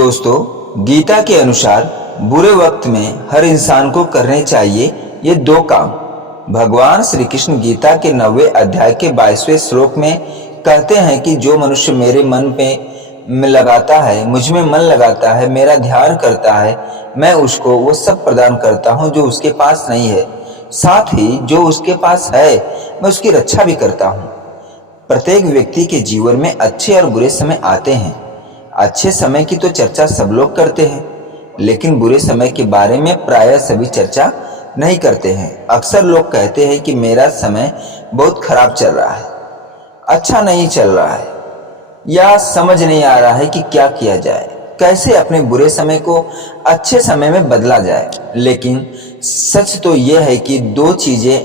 दोस्तों, गीता के अनुसार बुरे वक्त में हर इंसान को करने चाहिए ये दो काम। भगवान श्री कृष्ण गीता के 9वें अध्याय के 22वें श्लोक में कहते हैं कि जो मनुष्य मेरे मन में लगाता है, मुझ में मन लगाता है, मेरा ध्यान करता है, मैं उसको वो सब प्रदान करता हूँ जो उसके पास नहीं है। साथ ही जो उसके पास है, मैं उसकी रक्षा भी करता हूँ। प्रत्येक व्यक्ति के जीवन में अच्छे और बुरे समय आते हैं। अच्छे समय की तो चर्चा सब लोग करते हैं, लेकिन बुरे समय के बारे में प्रायः सभी चर्चा नहीं करते हैं। अक्सर लोग कहते हैं कि मेरा समय बहुत खराब चल रहा है, अच्छा नहीं चल रहा है, या समझ नहीं आ रहा है कि क्या किया जाए, कैसे अपने बुरे समय को अच्छे समय में बदला जाए। लेकिन सच तो यह है कि दो चीजें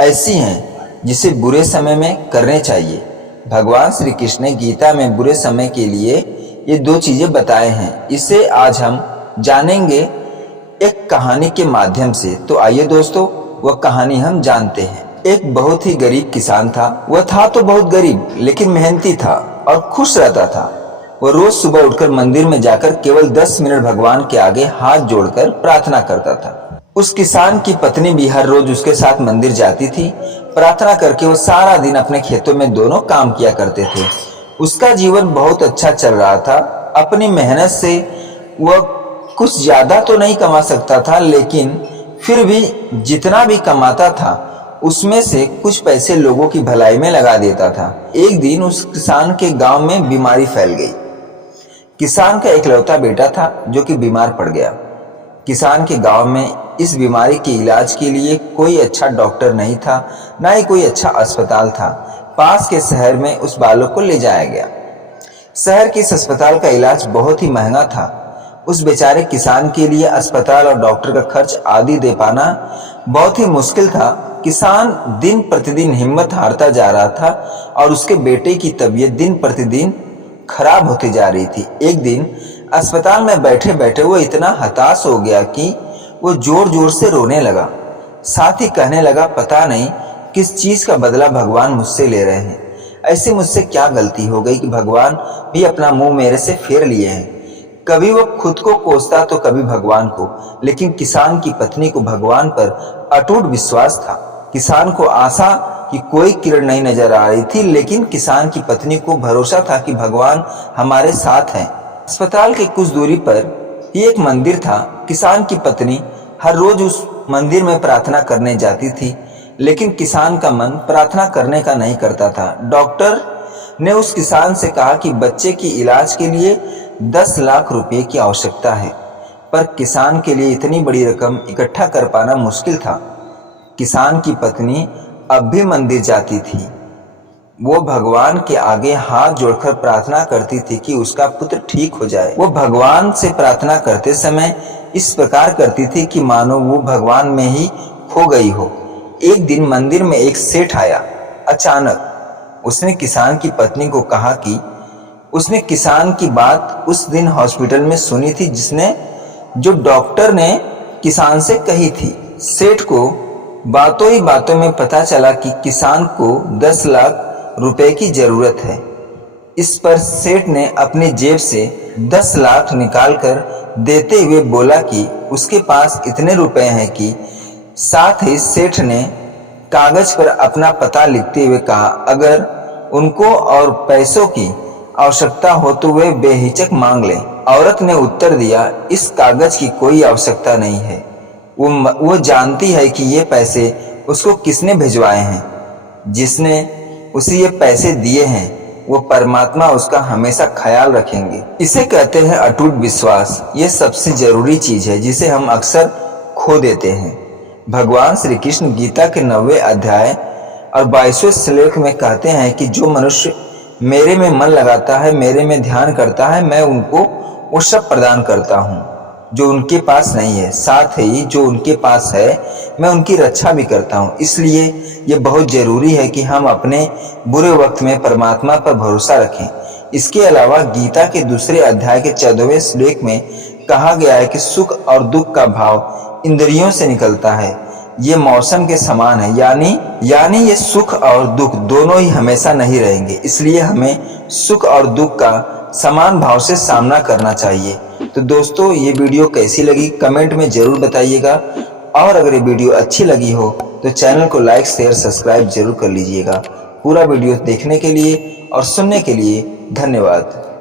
ऐसी हैं जिसे बुरे समय में करने चाहिए। भगवान श्री कृष्ण ने गीता में बुरे समय के लिए ये दो चीजें बताए हैं। इसे आज हम जानेंगे एक कहानी के माध्यम से। तो आइए दोस्तों, वह कहानी हम जानते हैं। एक बहुत ही गरीब किसान था। वह था तो बहुत गरीब, लेकिन मेहनती था और खुश रहता था। वह रोज सुबह उठकर मंदिर में जाकर केवल 10 मिनट भगवान के आगे हाथ जोड़कर प्रार्थना करता था। उस किसान की पत्नी भी हर रोज उसके साथ मंदिर जाती थी। प्रार्थना करके वो सारा दिन अपने खेतों में दोनों काम किया करते थे। उसका जीवन बहुत अच्छा चल रहा था। अपनी मेहनत से वह कुछ ज्यादा तो नहीं कमा सकता था, लेकिन फिर भी जितना भी कमाता था उसमें से कुछ पैसे लोगों की भलाई में लगा देता था। एक दिन उस किसान के गांव में बीमारी फैल गई। किसान का इकलौता बेटा था जो कि बीमार पड़ गया। किसान के गांव में इस बीमारी के इलाज के लिए कोई अच्छा डॉक्टर नहीं था, ना ही कोई अच्छा अस्पताल था। पास के शहर में उस बालक को ले जाया गया। शहर के इस अस्पताल का इलाज बहुत ही महंगा था। उस बेचारे किसान के लिए अस्पताल और डॉक्टर का खर्च आदि दे पाना बहुत ही मुश्किल था। किसान दिन प्रतिदिन हिम्मत हारता जा रहा था और उसके बेटे की तबीयत दिन प्रतिदिन खराब होती जा रही थी। एक दिन अस्पताल में बैठे बैठे वो इतना हताश हो गया कि वो जोर जोर से रोने लगा। साथ ही कहने लगा, पता नहीं किस चीज का बदला भगवान मुझसे ले रहे हैं। ऐसे मुझसे क्या गलती हो गई कि भगवान भी अपना मुंह मेरे से फेर लिए हैं। कभी वो खुद को कोसता तो कभी भगवान को, लेकिन किसान की पत्नी को भगवान पर अटूट विश्वास था। किसान को आशा की कोई किरण नहीं नजर आ रही थी, लेकिन किसान की पत्नी को भरोसा था कि भगवान हमारे साथ हैं। अस्पताल के कुछ दूरी पर ही एक मंदिर था। किसान की पत्नी हर रोज उस मंदिर में प्रार्थना करने जाती थी, लेकिन किसान का मन प्रार्थना करने का नहीं करता था। डॉक्टर ने उस किसान से कहा कि बच्चे की इलाज के लिए 10 लाख रुपए की आवश्यकता है, पर किसान के लिए इतनी बड़ी रकम इकट्ठा कर पाना मुश्किल था। किसान की पत्नी अब भी मंदिर जाती थी। वो भगवान के आगे हाथ जोड़कर प्रार्थना करती थी कि उसका पुत्र ठीक हो जाए। वो भगवान से प्रार्थना करते समय इस प्रकार करती थी कि मानो वो भगवान में ही खो गई हो। एक दिन मंदिर में एक सेठ आया। अचानक उसने किसान की पत्नी को कहा कि उसने किसान की बात उस दिन हॉस्पिटल में सुनी थी, जो डॉक्टर ने किसान से कही थी। सेठ को बातों ही बातों में पता चला कि किसान को 10 लाख रुपए की जरूरत है। इस पर सेठ ने अपनी जेब से 10 लाख निकालकर देते हुए बोला कि उसके पास इतने रुपए हैं कि साथ ही सेठ ने कागज पर अपना पता लिखते हुए कहा, अगर उनको और पैसों की आवश्यकता हो तो वे बेहिचक मांग लें। औरत ने उत्तर दिया, इस कागज की कोई आवश्यकता नहीं है। वो जानती है कि ये पैसे उसको किसने भिजवाए हैं। जिसने उसे ये पैसे दिए हैं वो परमात्मा उसका हमेशा ख्याल रखेंगे। इसे कहते हैं अटूट विश्वास। ये सबसे जरूरी चीज है जिसे हम अक्सर खो देते हैं। भगवान श्री कृष्ण गीता के 9वें अध्याय और 22वें श्लोक में कहते हैं कि जो मनुष्य मेरे में मन लगाता है, मेरे में ध्यान करता है, मैं उनको वो सब प्रदान करता हूँ जो उनके पास नहीं है। साथ ही जो उनके पास है, मैं उनकी रक्षा भी करता हूँ। इसलिए ये बहुत जरूरी है कि हम अपने बुरे वक्त में परमात्मा पर भरोसा रखें। इसके अलावा गीता के दूसरे अध्याय के 14वें श्लोक में कहा गया है कि सुख और दुख का भाव इंद्रियों से निकलता है। ये मौसम के समान है, यानी ये सुख और दुख दोनों ही हमेशा नहीं रहेंगे। इसलिए हमें सुख और दुख का समान भाव से सामना करना चाहिए। तो दोस्तों ये वीडियो कैसी लगी कमेंट में ज़रूर बताइएगा, और अगर ये वीडियो अच्छी लगी हो तो चैनल को लाइक शेयर सब्सक्राइब जरूर कर लीजिएगा। पूरा वीडियो देखने के लिए और सुनने के लिए धन्यवाद।